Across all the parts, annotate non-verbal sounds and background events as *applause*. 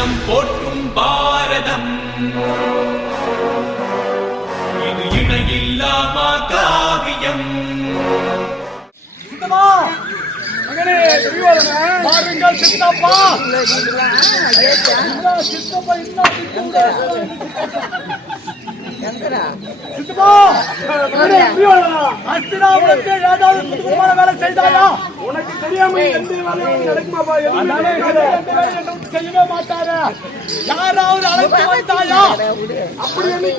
அகிலம் போற்றும் பாரதம் இது இணையில்லாமா காவியம் பாருங்கள் சித்தப்பா சித்தப்பா இன்னும் வேலை உனக்கு தெரியாம செய்யவே மாட்டாரு யாராவது அழைத்து வந்தாயா? அப்படி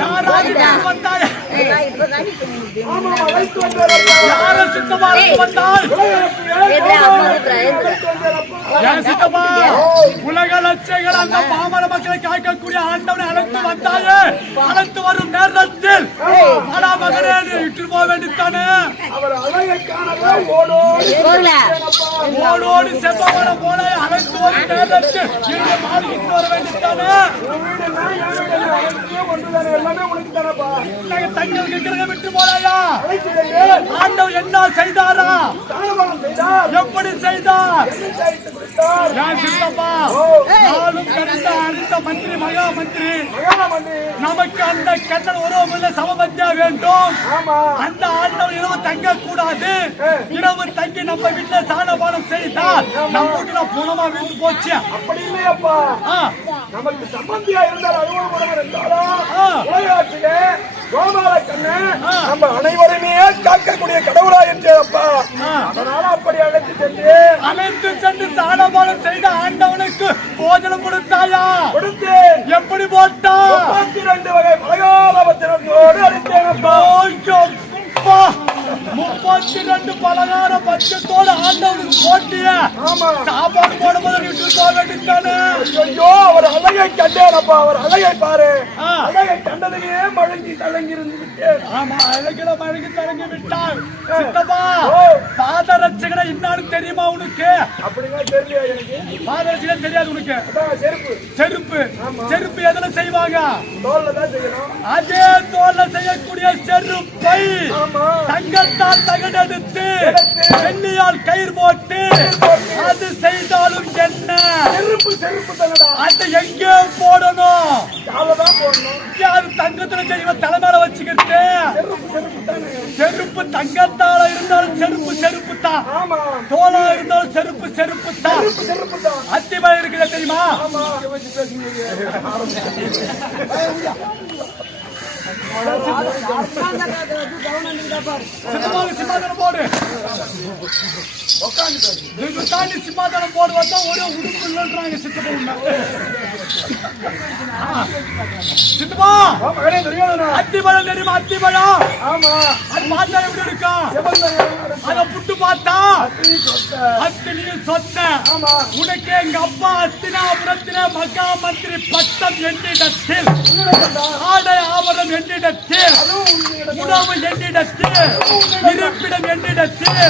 யாராவது வந்தாயா? வந்தால்? உலக லட்சங்கள் அந்த பாமர மக்களை காக்கக்கூடிய ஆண்டவனை அழைத்து வந்தாயே அழைத்து வரும் நேரத்தில். ஆனா மகனே நீ இட்டு போக வேண்டித்தானே அவர் அழகை காணவே ஓடோடி. ஓடோடி செப்பவன போல அழைத்து வரும் நேரத்தில் இன்று மாளிகைக்கு வர வேண்டித்தானே விட்டு போறாயா என்ன செய்தாரா? எப்படி செய்தார்? சித்தப்பா? மந்திரி மகா மந்திரி. நமக்கு அந்த கண்ணன் உறவுல சமபத்தியா வேண்டும். அந்த ஆண்டவன் இரவு தங்க கூடாது இரவு தங்கி நம்ம வீட்டுல சாணபானம் செய்தால் நம்ம வீட்டுல புனமா வீட்டு போச்சு. அப்படி இல்லையப்பா. நமக்கு சம்பந்தியா இருந்தால் அலுவலகம் இருந்தாலும் கோபால கண்ணு. ஆ. நம்ம அனைவருமே காக்கக்கூடிய கடவுளா என்றப்பா ஆ. அதனால அப்படி அழைத்து சென்று அழைத்து சென்று சாணபானம் செய்த ஆண்டவனுக்கு போஜனம் கொடுத்தாயா? கொடுத்தேன். எப்படி போட்டா? முப்பத்தி ரெண்டு வகை பலகாலபத்திரத்தோடு அளித்தேனப்பா ஐயோப்பா! முப்பத்தி ரெண்டு பலகார பட்சத்தோடு ஆண்டவனுக்கு போட்டிய. ஆமா. சாப்பாடு போடும்போது விட்டு போக வேண்டியதானே ஐயோ அவர் அழகை கண்டேனப்பா அவர் அழகை பாரு. அழகை கண்டதுமே மழங்கி கலங்கி இருந்து விட்டேன். ஆமா அழகில மழகி தொடங்கி விட்டான் சித்தப்பா. பாதரட்சகனை இன்னான்னு தெரியுமா உனக்கு? அப்படிங்க தெரியல எனக்கு? பாதரட்சகனை தெரியாது உனக்கு. செருப்பு. செருப்பு. செருப்பு எதுல செய்வாங்க? தோல்ல தான் செய்யணும். அதே தோல்ல செய்யக்கூடிய செருப்பை தங்கத்தால் தகடெடுத்து வெள்ளியால் கயிறு போட்டு அது செய்தாலும் என்ன? செருப்பு செருப்பு தானடா அது எங்கே போடணும்? காலை தான் போடணும்? தங்கத்துல செய்வ தலைமையில வச்சுக்கிட்டு செருப்பு தங்கத்தால இருந்தாலும் செருப்பு செருப்பு தான் தோலா இருந்தாலும் செருப்பு செருப்பு தான் அத்திமலை இருக்குது தெரியுமா? சிம்மாதனம் போடு. வந்தா ஒரே உடுப்பு இல்லைன்றாங்க சித்தப்பா. உன்னை. ஆ. சித்தப்பா மகனே துரியோதனா அத்திமலை தெரியுமா அத்திமலம் ஆமா அது பார்த்தா எப்படி இருக்கும் அத புட்டு பார்த்தா? அத்தினியும் சொத்த. ஆமா உனக்கு எங்க அப்பா அஸ்தினாபுரத்தில மகா மந்திரி பட்டம் என்னிடத்தில் ஆடை ஆவணம் என்னிடத்தில் உணவு என்னிடத்தில் இருப்பிடம் என்னிடத்தில்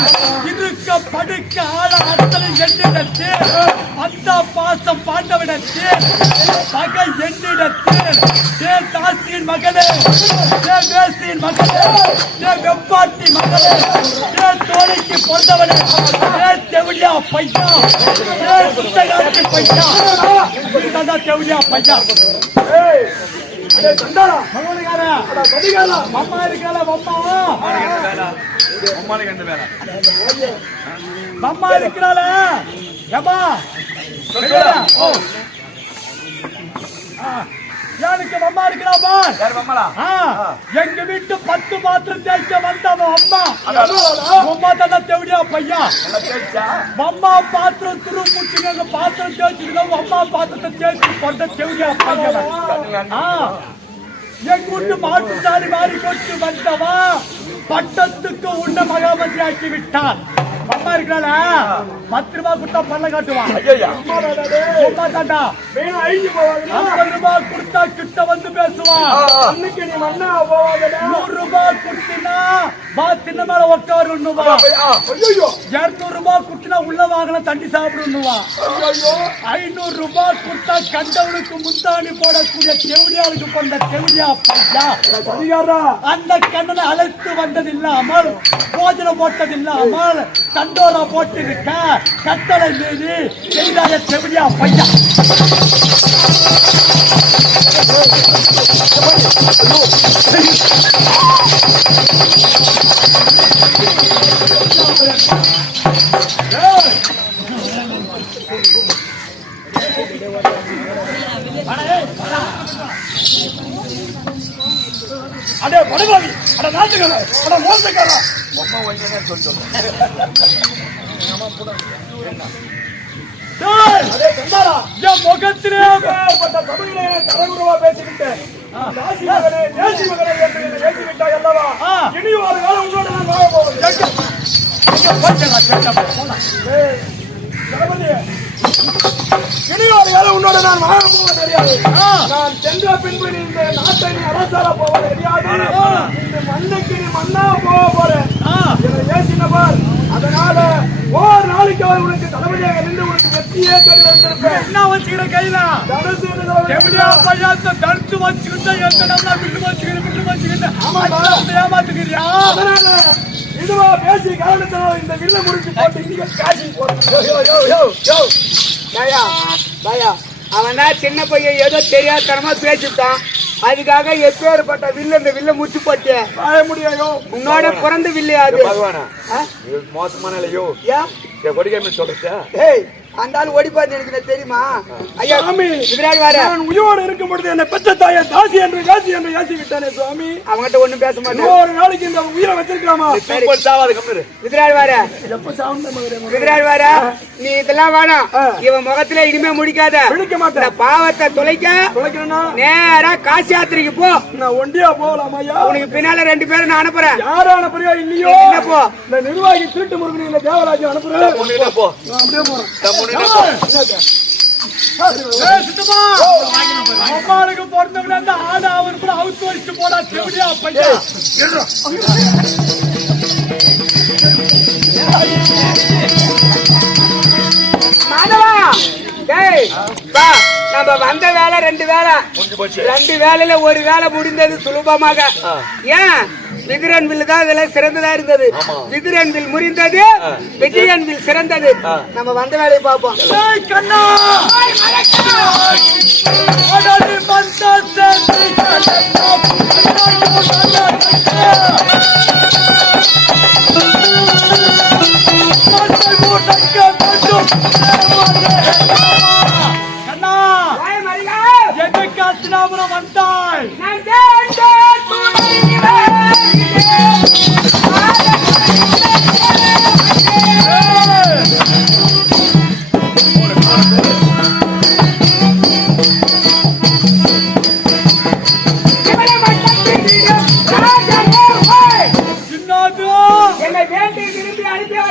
இருக்க படுக்க ஆள அத்தனை என்னிடத்தில் அந்த பாசம் பாண்டவிடத்தில். பகை என்னிடத்தில் ஏ தாசியின் மகனே ஏ வேசியின் மகனே ஏ வெப்பாட்டி மகனே ஏ தோழிக்கு பிறந்தவனே ஏ தெவிலியா பையா. ஏ புத்தகாட்சி பையா. புத்தகா தெவிலியா பையா. ஏய் அடே தண்டாளா மகனுக்கார அடா பதிகாலா அம்மா இருக்கால அம்மா அம்மா இருக்கிறாள ஏமா ஓ. ஆ, எனக்கு அம்மா இருக்கிறா பார்? எங்க வீட்டு பத்து பாத்திரம் தேய்க்க வந்தவன் அம்மா. அம்மா தானே தேவடியா பையா? அம்மா பாத்திரம் துரு முச்சுங்க பாத்திரம் தேய்ச்சிருக்கோம் அம்மா பாத்திரத்தை தேய்ச்சி கொண்ட தேவடியா பையன் எங்க வீட்டு மாட்டு சாரி மாறி கொண்டு வந்தவா பட்டத்துக்கு உன்ன மகாமந்திரி ஆக்கி விட்டான் அம்மா இருக்கிறாளா? பத்து ரூபாய் கொடுத்தா பல்ல காட்டுவான் சும்மா தாண்டா. ஐம்பது ரூபாய் கொடுத்தா கிட்ட வந்து பேசுவான் அன்னைக்கு நீ மண்ணா போவாங்கடா நூறு ரூபாய் கொடுத்தினா வா தின்ன மேல உட்காருன்னுவா இருநூறு ரூபாய் கொடுத்தினா உள்ள வாங்கின தண்ணி சாப்பிடுன்னுவா ஐயோ ஐநூறு ரூபாய் கொடுத்தா கண்டவனுக்கு முந்தாணி போடக்கூடிய தெவடியாளுக்கு கொண்ட தெவடியா பையா? அந்த கண்ணனை அழைத்து வந்ததில்லாமல் போஜனம் போட்டதில்லாமல் தன் தண்டோரா போட்டு இருக்க கட்டளை மீறி செய்தாய செவிலியா பையா. அடே படுபாவி அட நாட்டுக்கார. அட மோசக்காரா. அடே கண்டாரா, என் முகத்திலே ஏற்பட்ட சபையிலே தலைகுருவா பேசிக்கிட்டு தாசி மகனே, தேசி மகனே என்று என்னை ஏசிவிட்டாய் அல்லவா? இனி ஒரு காலம் உங்களோடு நான் வாழப் போவதில்லை. எங்க- எங்க போச்சேடா, கேட்டப்ப, போடா. ஏய், தளபதியே, இனி ஒரு காலம் உன்னோடு நான் வாழப் போவது தெரியாது. நான் சென்ற பின்பு நீ இந்த நாட்டை நீ அரசாள போவது தெரியாது. இந்த மண்ணுக்கு நீ மண்ணா போக போற. ஆ, என்னை ஏசினவர். அதனால ஓர் நாளைக்கு அவர் உனக்கு தளபதியாக நின்று உனக்கு வெற்றியே கண்டு வந்திருப்பேன் என்ன வச்சுக்கிற கையில எப்படியா பையாத்த தடுத்து வச்சுக்கிட்ட எந்த நல்லா விட்டு வச்சுக்கிட்டு விட்டு வச்சுக்கிட்டு ஆமாடா. ஏமாத்துக்கிறியா அதனால இதுவா பேசி காரணத்தினால இந்த வில்ல முடிச்சு போட்டு இங்க காசி தாயா தாயா அவன் தான் சின்ன பையன் ஏதோ தெரியாதனமா பேசிட்டான். அதுக்காக எப்பேற்பட்ட வில்லு இந்த வில்ல முடிச்சு போச்சு வாழ முடியாயோ உன்னோட பிறந்த வில்லு அது? மோசமான இல்லையோ? ஏன்? கொடிக்காம சொல்லிட்டா ஏய் அந்த ஆள் ஓடிப்பாது எனக்கு எனக்கு தெரியுமா? ஐயா சாமி. இதுராடி வர நான் உயிரோடு இருக்கும் பொழுது என்னை பெற்ற தாயை தாசி என்று காசி என்று ஏசி விட்டானே சுவாமி? அவங்ககிட்ட ஒண்ணும் பேச மாட்டேன். ஒரு நாளைக்கு இந்த உயிரை வச்சிருக்கலாமா? தூக்கல் சாவாத கம்மிரு இதுராடி வர எப்ப மகரே இதுராடி வர நீ இதெல்லாம் வேணாம். இவன் முகத்துல இனிமே முடிக்காத. இந்த மாட்டேன். பாவத்தை தொலைக்க தொலைக்கிறேன்னா? நேரா காசி யாத்திரைக்கு போ. நான் ஒண்டியா போகலாம் ஐயா. உனக்கு பின்னால ரெண்டு பேரும் நான் அனுப்புறேன். யாரும் அனுப்புறியா இல்லையோ? என்ன போ? இந்த நிர்வாகி திருட்டு முருகன் இல்ல தேவராஜ் அனுப்புறேன். போ. நான் அப்படியே போறேன். அம்மாளுக்கு பிறந்தவன அந்த ஆடு அவருக்கு அவுத்து வச்சு போடா செவிலியா பையா மாதவா டேய் வா. நம்ம வந்த வேலை ரெண்டு வேலை. ரெண்டு வேலையில ஒரு வேலை முடிந்தது சுலபமாக. ஏன்? விதிரன் வில் தான் இதுல சிறந்ததா இருந்தது. விதிரன் வில் முறிந்தது விஜயன் வில் சிறந்தது. நம்ம வந்த வேலையை பார்ப்போம். ஏய்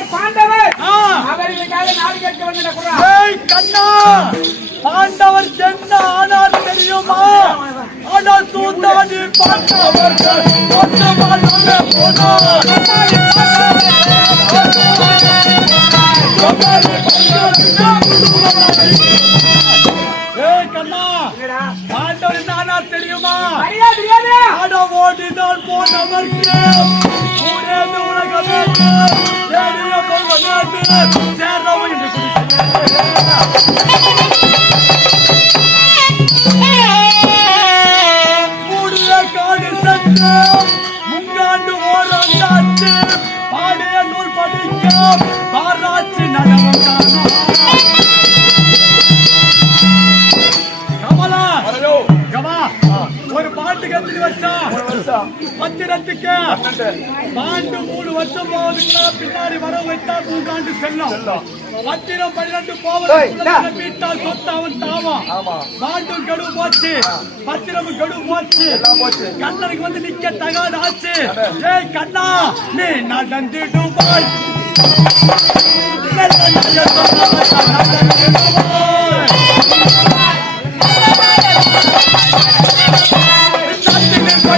பாண்டவர். என்ன ஆனார் தெரியுமா? ஆனா பாண்டவர்கள் ஒற்றமானவே போனார். தெரியுமா தெரியாது தெரியாது ஆட ஓடினால் போனவர்க்கு ஊரேது உலகமே ஏறிய பொங்கலேது சேரவும் என்று மூடிய காடு சென்று முங்காண்டு ஓராண்டாச்சு பாடிய நூல் படிக்க ஒரு பாட்டு கத்துட்டு வச்சா பத்திரத்துக்கு. பாண்டு மூணு வருஷம் போவதுக்குள்ள பின்னாடி வர வைத்தா மூன்றாண்டு செல்லும். பத்திரம் பன்னிரண்டு போவது வீட்டால் சொத்து அவன் தாவான் பாண்டு கெடு போச்சு. பத்திரம் கெடு போச்சு. கண்ணனுக்கு வந்து நிக்க தகாத ஆச்சு ஏய் கண்ணா நீ நடந்துடு பாய் Thank you.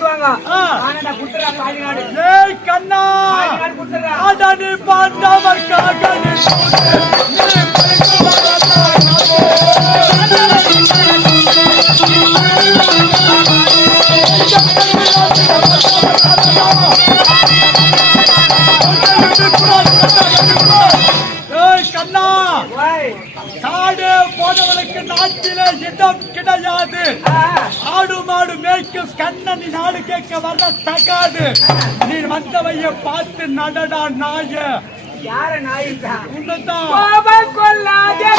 பேசுவாங்க ஆ. ஆனா நான் குடுத்துறா பாதி நாடு ஏய் கண்ணா பாதி நாடு குடுத்துறா அடனி பாண்டவர்க்காக நீ போடு. நாட்டிலே இடம் கிடையாது. ஆடு மாடு மேய்க்கும் கண்ணன் நாடு கேட்க வர தகாது. நீ வந்தவைய பார்த்து நடடா நாய. யார நாயிட்டா உன்னதான் கோபம் கொள்ளாதே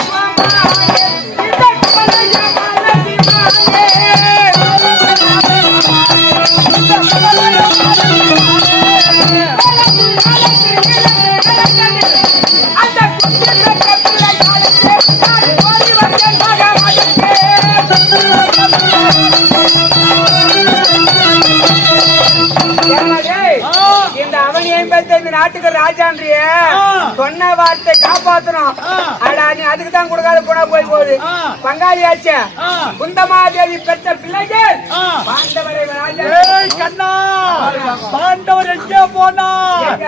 அந்த குத்திர கத்திர காலத்தே இந்த அவனி என்பது இந்த நாட்டுக்கு ராஜான்றிய. சொன்ன வார்த்தை காப்பாத்தணும் ஆ. அடா நீ அதுக்கு தான் கொடுக்காத போனா போய் போகுது. பங்காளி ஆச்சு. குந்தமாதேவி பெற்ற பிள்ளைகள். பாண்டவரை கண்ணா பாண்டவர் எங்கே போனா எங்க?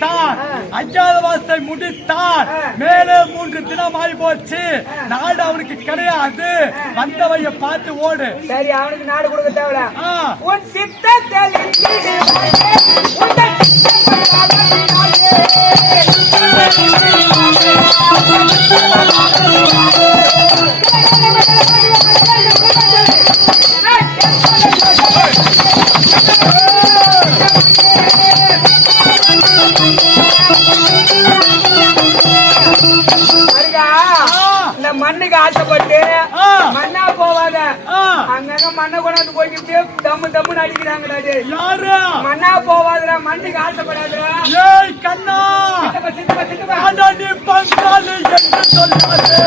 அஞ்சாவது மாசத்தை முடித்தான் ஆ. மேலே மூன்று தினம் ஆகி போச்சு நாடு அவனுக்கு கிடையாது. வந்தவைய பார்த்து ஓடு. சரி அவனுக்கு நாடு கொடுக்க தேவையில்ல. ஆ. உன் சித்தத்தில் மண்ணுக்கு ஆசைப்பட்டு. மண்ணா போவாத ஆ. அங்கங்க மண்ணை கொண்டாந்து போய்க்கிட்டு தம்மு தம்முன்னு அடிக்கிறாங்கடா. யாரு மண்ணா போவாதுடா மண்ணுக்கு ஆசைப்படாதுடா ஏய் கண்ணா சித்தப்பா, சித்தப்பா. அட நீ பங்காளி என்று சொல்லாதே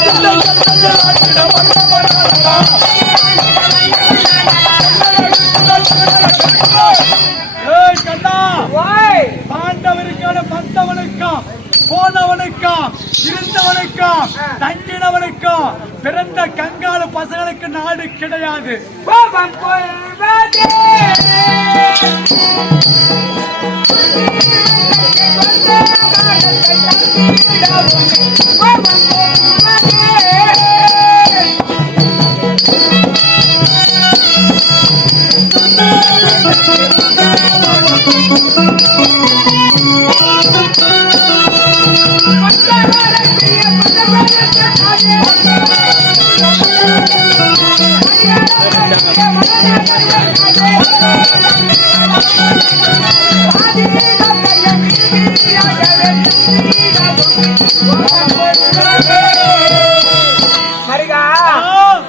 கண்ணை ஏய் கண்ணா ஓய் பாண்டவருக்கான வந்தவனுக்கும் போனவனுக்கும் இருந்தவனுக்கும் தங்கினவனுக்கும் பிறந்த கங்காள பசங்களுக்கு நாடு கிடையாது கோபம் கொள்வதே கோபம்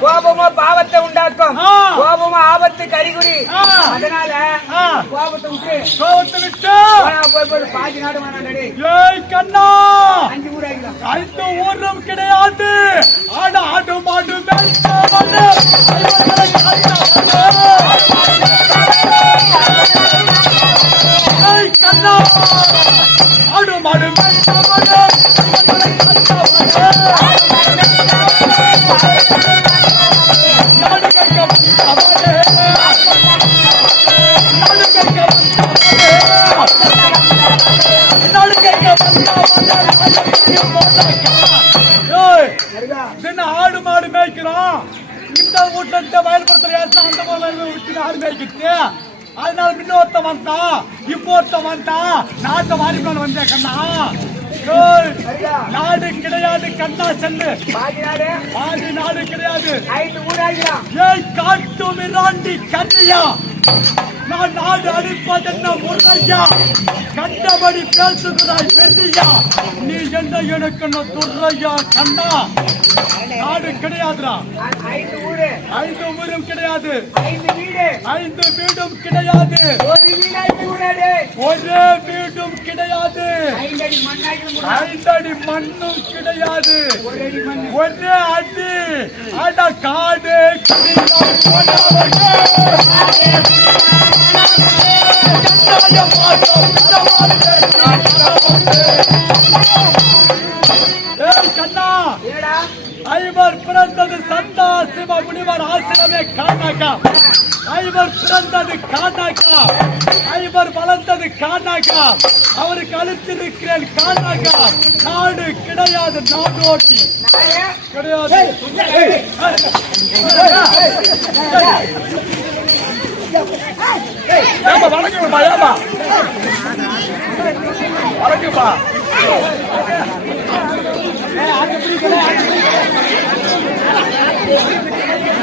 கோபமோ பாவத்தை உண்டாக்கும். கோபமோ ஆபத்து கறிகுறி. அதனால ஆ. கோபத்தை விட்டு கோவத்தை விட்டு. போனா போய் போய் பாதி நாடு வேணாம் ஏய் கண்ணா. அஞ்சு ஊர் ஆகிக்கலாம் ஐந்து ஊரும் கிடையாது. ஆட ஆடு மாடு மருகா தின ஆடு மாடு மேய்க்கிறோம். இந்த வீட்டுல இந்த வயல்புறத்துல ஏசா அந்த மாதிரி விட்டு ஆடு மேய்க்கிட்டு அதனால முன்ன ஒருத்தன் வந்தான் இப்போ ஒருத்தன் வந்தான் நாட்டை மாறிக்கொண்டு வந்தேன் கண்ணா நாடு கிடையாது கண்ணா செல்லு. பாதி நாடு. கிடையாது. ஏய் காட்டு மிராண்டி கண்ணியா. நான் நாடு அழிப்பதென்ன முறையா கண்டபடி பேசுகிறாய் பெரியா நீ என்ன எனக்கு துறையா கண்ணா? நாடு கிடையாதுடா. ஐந்து ஊரு ஐந்து ஊரும் கிடையாது. ஐந்து வீடு. ஐந்து வீடும் கிடையாது. ஒரு வீடும் கிடையாது. ஐந்தடி மண்ணும் கிடையாது. ஒரே அடி அட. காடு கிளியாய் முனிவர் ஆசிரமே காணாக்கா. ஐவர் பிறந்தது காணாக்கா. ஐவர் வளர்ந்தது காணாக்கா. அவருக்கு அழுத்திருக்கிறேன் காணாக்கா. நாடு கிடையாது நாடோட்டி. கிடையாது. ஏப்பா வணக்கம்ப்பா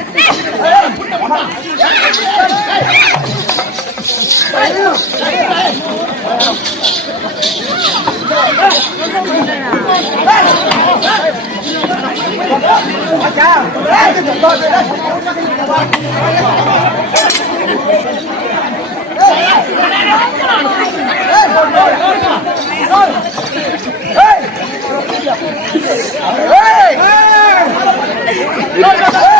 இருக்கணும் ஏய், இதான்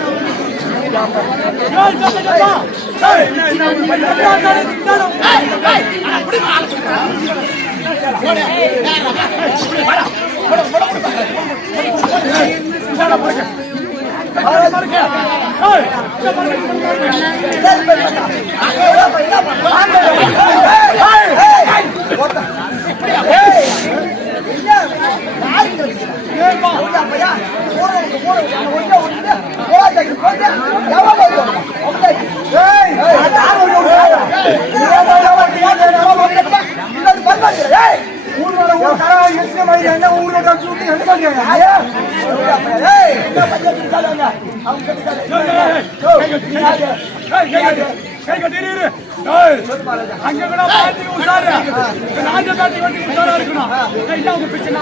உங்க *laughs* பிரச்சனை அடுத்த ரெண்டு பேரா இப்படியா சாண்டா ஏய் வா ஏய் ஏய் பையனா ஏய் இருடா சரிடா எங்க பெரியப்பா தான் சொன்னாங்க நான் வீட்டுக்கு பயப்படுறேன் என்ன பிரச்சனை.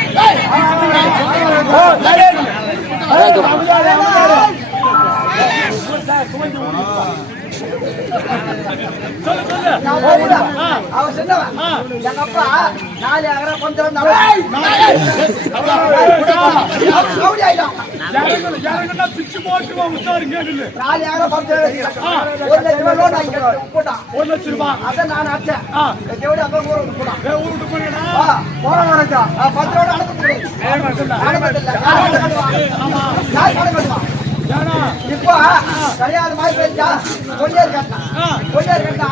சொல்லு சொல்லு அவன் சின்னவன் ஆ. எங்க அப்பா நாலு அகர கொஞ்சம் ரவுடி ஆயிட்டான் யாருங்க யாருங்கன்னா நாலு அகர கொஞ்சம் ஒரு லட்சம் ரூபாய் லோன் போட்டான் ஒரு லட்சம் ரூபாய் அதை நான் அடிச்சேன் எப்படி அப்பா ஊரை விட்டு போட்டான் ஏய் ஊருக்கு போறீங்களா போன வரச்சா பத்து ரூபா அனுப்ப அனுப்பதில்லை ஆமா யார் கடன் கட்டுவான் இப்போ கல்யாணம் மாதிரி போயிருச்சா கொஞ்சம் கட்டினான் ஆ. கொஞ்சம் கட்டினா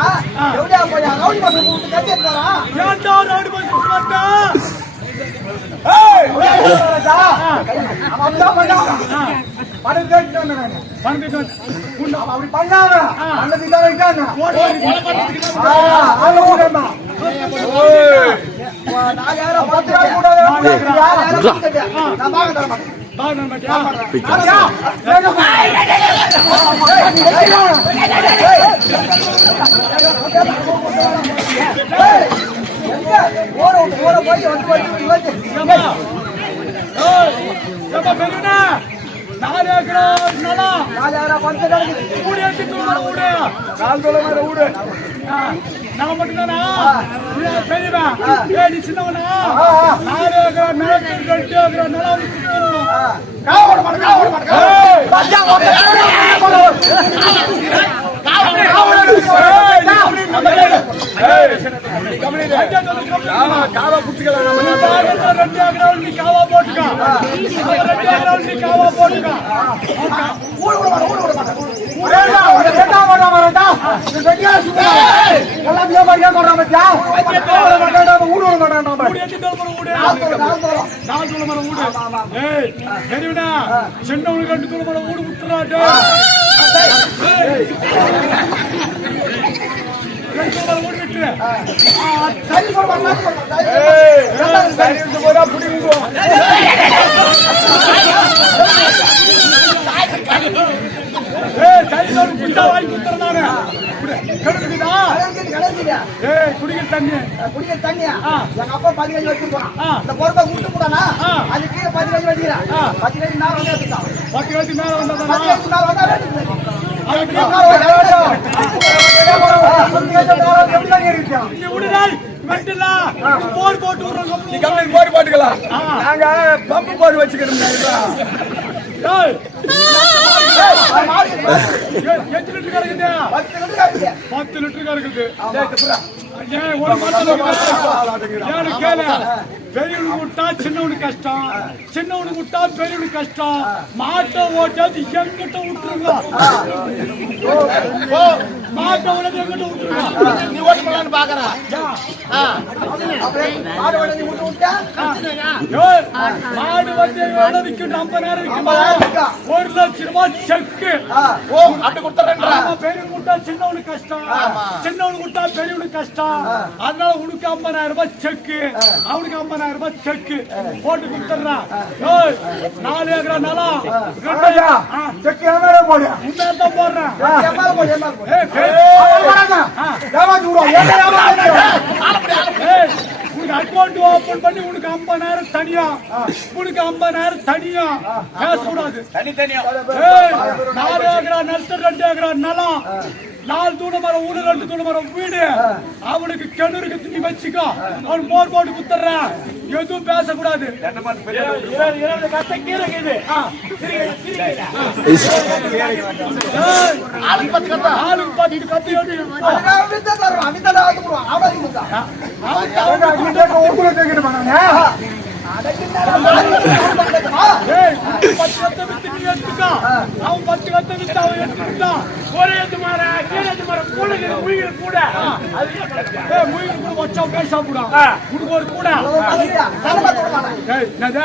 எப்படியா போய் ரவுடி பசங்க கூப்பிட்டு கட்டி எடுத்தாரா ஏன்டா ரவுடி பண்ணி வந்தா அவன் அப்படிதான் பண்ணான். பணம் கேட்டு வந்தேன் பணத்தை உன்னை அப்படி பண்ணாம அன்னைக்கு தான் இருக்காங்க ஓடி ஓடி ஆ, ஆளு கூடமா. ஓய். நான் யாரும் பத்து நாள் கூட யாரும் நான் பார்க்க தர மாட்டேன். பாரு மாட்டியா நாலு ஏக்கர் பத்து ஊடு எடுத்து ஊடு. நான் மட்டும்தானா? பெரியவன். நீ சின்னவனா? நாலு ஏக்கர் நிலம் காவ ஓட மாட்டேன் ரெண்டு ஏக்கர் நீ காவா போட்டுக்க. ரெண்டு ஏக்கர் நீ காவா போட்டுக்க. ஊட விட மாட்டேன் ஊட சின்னவங்களுக்கு ஊடு ரெண்டு ஊடு குடிக்கிற தண்ணி. குடிக்க தண்ணியா எங்க அப்பா பதினஞ்சு வச்சிருப்பான் ஆ. இந்த பொறுப்பை விட்டு போடானா அது கீழே பதினஞ்சு வச்சுக்கிறேன் ஆ. பதினஞ்சு நாள் வந்து பத்து கழிச்சு மேல பதினஞ்சு நாள் வந்தா வேண்டியது அதுக்கு இங்க விடுடாய், போர் போட்டு போட்டுக்கலாம் ஆ. நாங்க பம்பு போட்டு வச்சுக்கிறோம் லிட்டர் கிடக்குது? பத்து லிட்டர் கிடக்குது. பெரியவனுக்கு விட்டா சின்னவனுக்கு கஷ்டம். சின்னவனுக்கு விட்டா பெரியவனுக்கு கஷ்டம். மாட்டை ஓட்டாது எங்கிட்ட விட்டுருங்க. மாட்டை ஓட்டாது எங்கிட்ட விட்டுருங்க. நீ ஓட்டு போடலான்னு பாக்குறேன் ஏய், மாடு வந்து? ஐம்பது நேரம் விக்குமா? ஒரு லட்சம் ரூபாய் செக்கு ஓ அப்படி கொடுத்துறேன்றா. ஆமா, பெரியவனுக்கு விட்டா சின்னவனுக்கு கஷ்டம். சின்னவனுக்கு விட்டா பெரியவனுக்கு கஷ்டம். அதனால உனக்கு ஐம்பதாயிரம் ரூபாய் செக்கு அவனுக்கு ஐம்பதாயிரம் ரூபாய் செக்கு போட்டு கொடுத்துட்றான் ஏய், நாலு ஏக்கரா நிலம். உண்மையா தான் போடுறேன். ஏய், ஏய், உனக்கு அக்கௌண்ட் ஓபன் பண்ணி உனக்கு ஐம்பதாயிரம் தனியா? உனக்கு ஐம்பதாயிரம் தனியா? பேசக்கூடாது நாலு ஏக்கரா நிலத்து ரெண்டு ஏக்கரா நிலம். நாலு தூண மரம் ஊடு ரெண்டு தூண மரம் வீடு. அவனுக்கு கிணறுக்கு தண்ணி வச்சுக்கோ. அவன் போர் போட்டு குத்துறான் எதுவும் பேசக்கூடாது. பத்து கத்து எடு. ஏய், அவன் பத்து கத்தை வித்து நீ எடுத்துக்கோ. அவன் எடுத்துக்கிட்டான். ஒரே எத்து மரம், கீழே எத்து மரம், கூட இருக்குது, முயல் கூட. அது கூட வச்சா பேர் சாப்பிடும். உனக்கு ஒரு கூட. என்னது?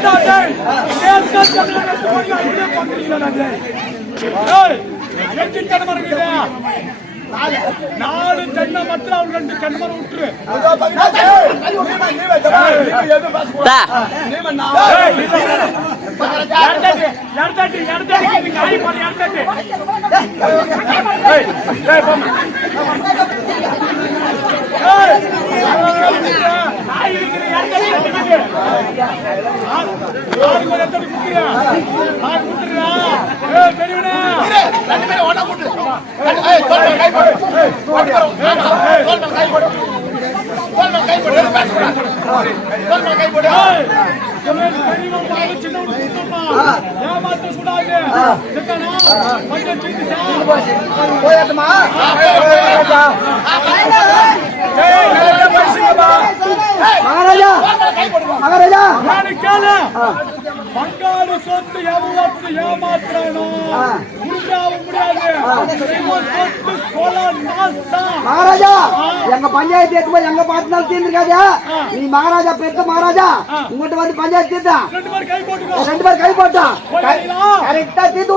ஏன்டா டேய்? நேத்தா அங்கே பண்றீங்களா டேய்? ஏய், எத்தனை நாலு தென்னை மட்டும் அவன் ரெண்டு தென்னை விட்டுரு எடத்தாட்டி, ரெண்டு பேரும் ஒண்ணா கூட்டு கை போடு கை போடு தோல் மகாராஜா! மகாராஜா! பங்காளி சொத்து எவ்வளவு ஏமாத்துறானோ மகாராஜா! எங்க பஞ்சாயத்து எடுக்கும் எங்க பார்த்து நாள் தீர்ந்துருக்காதா? நீ மகாராஜா பெத்த மகாராஜா? உங்கள்கிட்ட வந்து பஞ்சாயத்து தீர்த்தா? ரெண்டு பேர் கை போட்டா? கரெக்டா தீர்த்து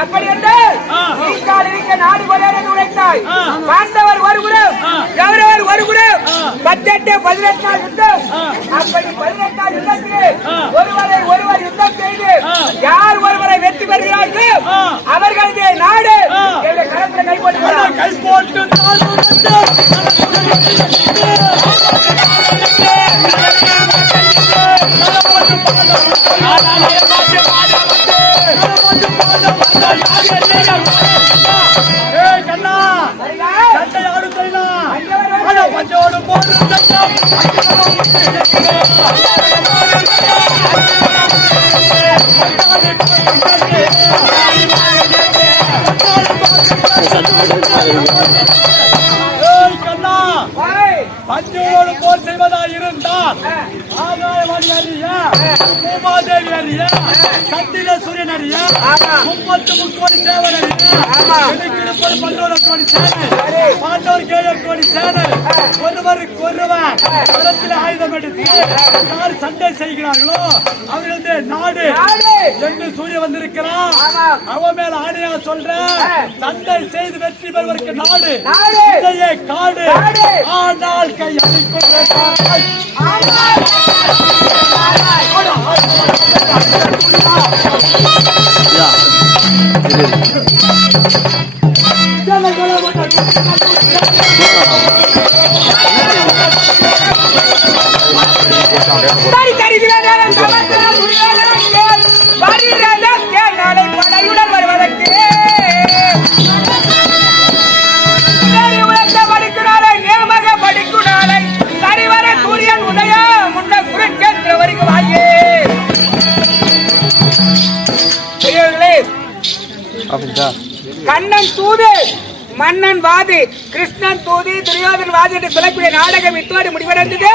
அப்படி என்று நாடு கொலையரன் உழைத்தாய் பத்தெட்டு பதினெட்டு யுத்தம். அப்படி பதினெட்டு யுத்தத்தில். ஒருவரை ஒருவர் யுத்தம் செய்து. யார் ஒருவரை வெற்றி பெறுகிறார்கள் ஆ. அவர்களது நாடு கரத்தில் கை போட்டு கண்ணா, கை போட்டு நாடு வந்து ஏய் கண்ணா சட்டை யாரு செய்யலாம் ஆனா பஞ்சோடு போடு சட்டம் ஏய் கண்ணா பஞ்சோடு போர் செய்வதா இருந்தால் பூமாதேவி அறிய சத்திர சூரியன் அறிய முப்பத்து முக்கோடி தேவன் அறிய இருப்பது பன்னோரு கோடி சேனை. பாண்டவர் ஏழு கோடி சேனை. ஒருவருக்கு ஒருவர் ஆயுதம் எடுத்து யார் சண்டை செய்கிறார்களோ அவர்களது நாடு. என்று சூரிய வந்திருக்கிறான் அவன் மேல ஆணையா சொல்றேன் சண்டை செய்து வெற்றி பெறுவதற்கு நாடு. காடு. ஆனால் கை அடிக்கொள்ள இது. மன்னன் வாதி கிருஷ்ணன் தூதி துரியோதன் வாதி என்று சொல்லக்கூடிய நாடகம் இத்தோடு முடிவடைந்தது.